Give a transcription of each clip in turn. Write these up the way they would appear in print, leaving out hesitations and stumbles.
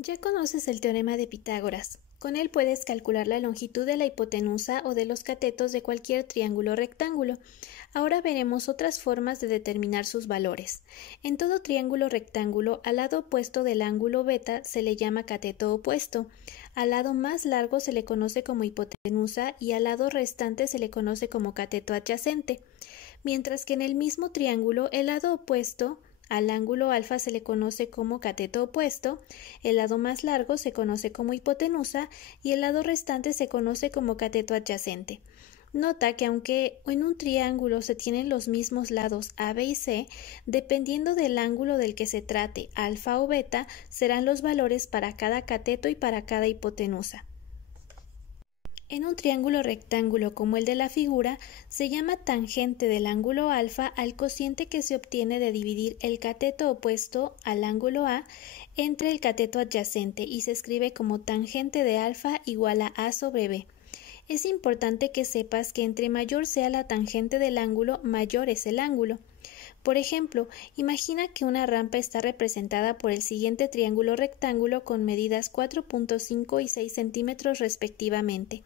Ya conoces el teorema de Pitágoras. Con él puedes calcular la longitud de la hipotenusa o de los catetos de cualquier triángulo rectángulo. Ahora veremos otras formas de determinar sus valores. En todo triángulo rectángulo, al lado opuesto del ángulo beta se le llama cateto opuesto. Al lado más largo se le conoce como hipotenusa y al lado restante se le conoce como cateto adyacente. Mientras que en el mismo triángulo, el lado opuesto al ángulo alfa se le conoce como cateto opuesto, el lado más largo se conoce como hipotenusa y el lado restante se conoce como cateto adyacente. Nota que aunque en un triángulo se tienen los mismos lados A, B y C, dependiendo del ángulo del que se trate, alfa o beta, serán los valores para cada cateto y para cada hipotenusa. En un triángulo rectángulo como el de la figura, se llama tangente del ángulo alfa al cociente que se obtiene de dividir el cateto opuesto al ángulo A entre el cateto adyacente y se escribe como tangente de alfa igual a A sobre B. Es importante que sepas que entre mayor sea la tangente del ángulo, mayor es el ángulo. Por ejemplo, imagina que una rampa está representada por el siguiente triángulo rectángulo con medidas 4.5 y 6 centímetros respectivamente.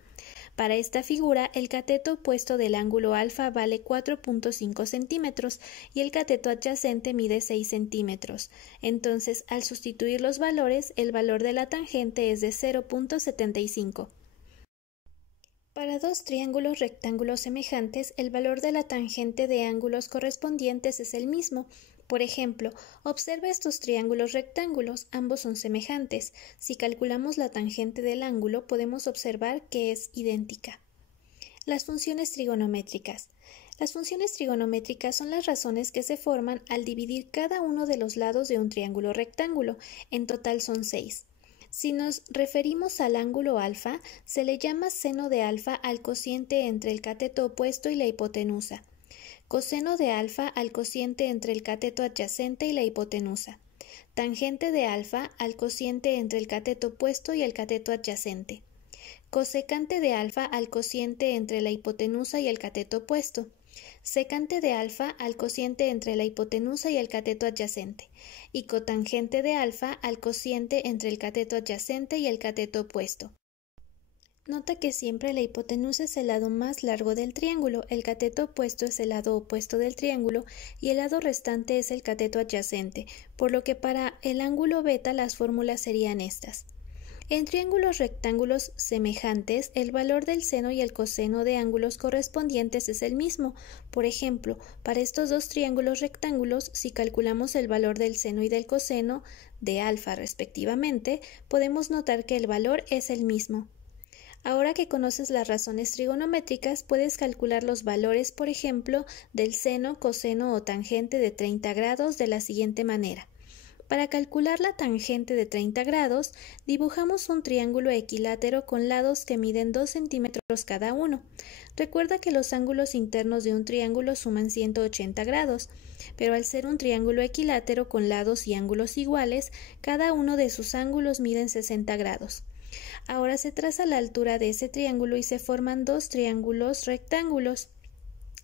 Para esta figura, el cateto opuesto del ángulo alfa vale 4.5 centímetros y el cateto adyacente mide 6 centímetros. Entonces, al sustituir los valores, el valor de la tangente es de 0.75. Para dos triángulos rectángulos semejantes, el valor de la tangente de ángulos correspondientes es el mismo. Por ejemplo, observa estos triángulos rectángulos, ambos son semejantes. Si calculamos la tangente del ángulo, podemos observar que es idéntica. Las funciones trigonométricas. Las funciones trigonométricas son las razones que se forman al dividir cada uno de los lados de un triángulo rectángulo. En total son 6. Si nos referimos al ángulo alfa, se le llama seno de alfa al cociente entre el cateto opuesto y la hipotenusa, coseno de alfa al cociente entre el cateto adyacente y la hipotenusa, tangente de alfa al cociente entre el cateto opuesto y el cateto adyacente, cosecante de alfa al cociente entre la hipotenusa y el cateto opuesto, secante de alfa al cociente entre la hipotenusa y el cateto adyacente, y cotangente de alfa al cociente entre el cateto adyacente y el cateto opuesto. Nota que siempre la hipotenusa es el lado más largo del triángulo, el cateto opuesto es el lado opuesto del triángulo y el lado restante es el cateto adyacente, por lo que para el ángulo beta las fórmulas serían estas. En triángulos rectángulos semejantes, el valor del seno y el coseno de ángulos correspondientes es el mismo. Por ejemplo, para estos dos triángulos rectángulos, si calculamos el valor del seno y del coseno de alfa respectivamente, podemos notar que el valor es el mismo. Ahora que conoces las razones trigonométricas, puedes calcular los valores, por ejemplo, del seno, coseno o tangente de 30 grados de la siguiente manera. Para calcular la tangente de 30 grados, dibujamos un triángulo equilátero con lados que miden 2 centímetros cada uno. Recuerda que los ángulos internos de un triángulo suman 180 grados, pero al ser un triángulo equilátero con lados y ángulos iguales, cada uno de sus ángulos miden 60 grados. Ahora se traza la altura de ese triángulo y se forman dos triángulos rectángulos.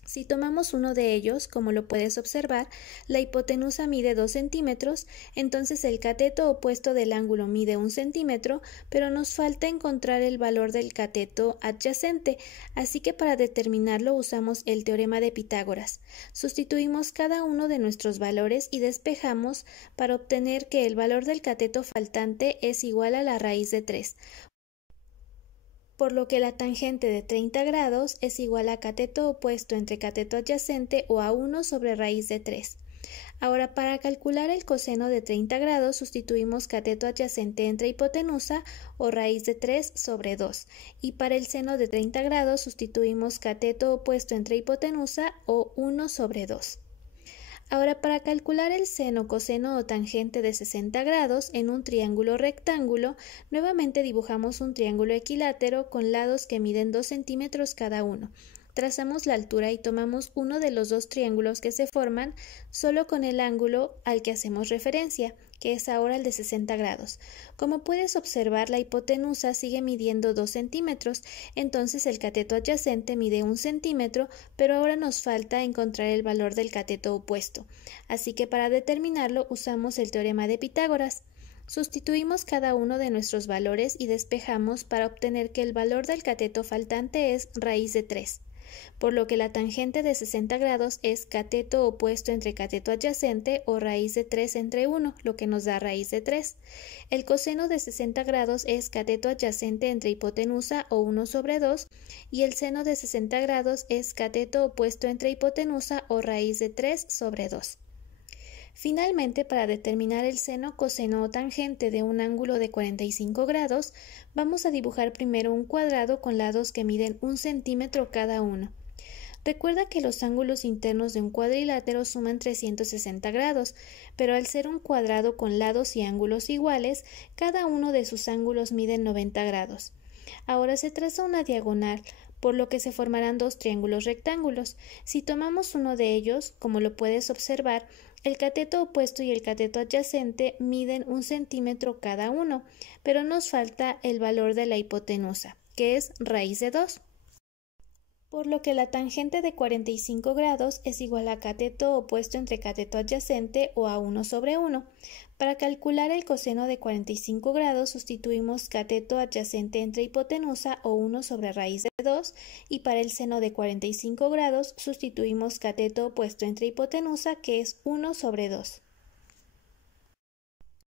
Si tomamos uno de ellos, como lo puedes observar, la hipotenusa mide 2 centímetros, entonces el cateto opuesto del ángulo mide 1 centímetro, pero nos falta encontrar el valor del cateto adyacente, así que para determinarlo usamos el teorema de Pitágoras. Sustituimos cada uno de nuestros valores y despejamos para obtener que el valor del cateto faltante es igual a la raíz de 3. Por lo que la tangente de 30 grados es igual a cateto opuesto entre cateto adyacente o a 1 sobre raíz de 3. Ahora, para calcular el coseno de 30 grados, sustituimos cateto adyacente entre hipotenusa o raíz de 3 sobre 2. Y para el seno de 30 grados, sustituimos cateto opuesto entre hipotenusa o 1 sobre 2. Ahora, para calcular el seno, coseno o tangente de 60 grados en un triángulo rectángulo, nuevamente dibujamos un triángulo equilátero con lados que miden 2 centímetros cada uno. Trazamos la altura y tomamos uno de los dos triángulos que se forman solo con el ángulo al que hacemos referencia, que es ahora el de 60 grados. Como puedes observar, la hipotenusa sigue midiendo 2 centímetros, entonces el cateto adyacente mide 1 centímetro, pero ahora nos falta encontrar el valor del cateto opuesto. Así que para determinarlo usamos el teorema de Pitágoras. Sustituimos cada uno de nuestros valores y despejamos para obtener que el valor del cateto faltante es raíz de 3, por lo que la tangente de 60 grados es cateto opuesto entre cateto adyacente o raíz de 3 entre 1, lo que nos da raíz de 3. El coseno de 60 grados es cateto adyacente entre hipotenusa o 1 sobre 2 y el seno de 60 grados es cateto opuesto entre hipotenusa o raíz de 3 sobre 2. Finalmente, para determinar el seno, coseno o tangente de un ángulo de 45 grados, vamos a dibujar primero un cuadrado con lados que miden 1 centímetro cada uno. Recuerda que los ángulos internos de un cuadrilátero suman 360 grados, pero al ser un cuadrado con lados y ángulos iguales, cada uno de sus ángulos mide 90 grados. Ahora se traza una diagonal, por lo que se formarán dos triángulos rectángulos. Si tomamos uno de ellos, como lo puedes observar, el cateto opuesto y el cateto adyacente miden 1 centímetro cada uno, pero nos falta el valor de la hipotenusa, que es raíz de 2. Por lo que la tangente de 45 grados es igual a cateto opuesto entre cateto adyacente o a 1 sobre 1. Para calcular el coseno de 45 grados sustituimos cateto adyacente entre hipotenusa o 1 sobre raíz de 2 y para el seno de 45 grados sustituimos cateto opuesto entre hipotenusa que es 1 sobre 2.